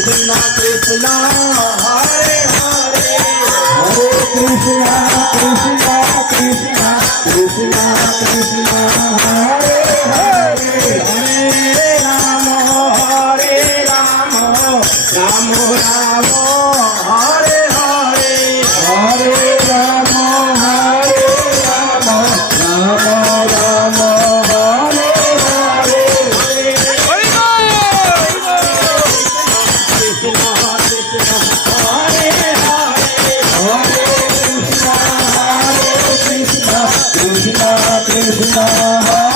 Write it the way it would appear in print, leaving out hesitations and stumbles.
Krishna Krishna Hare Hare Hare Krishna Krishna Krishna Krishna Krishna Hare Hare Hare Rama Hare Rama Rama Rama Hare Hare Hare Rama Hare Rama Rama Rama Hare Hare Krishna Krishna Hare Hare Hare Krishna Krishna Krishna Hare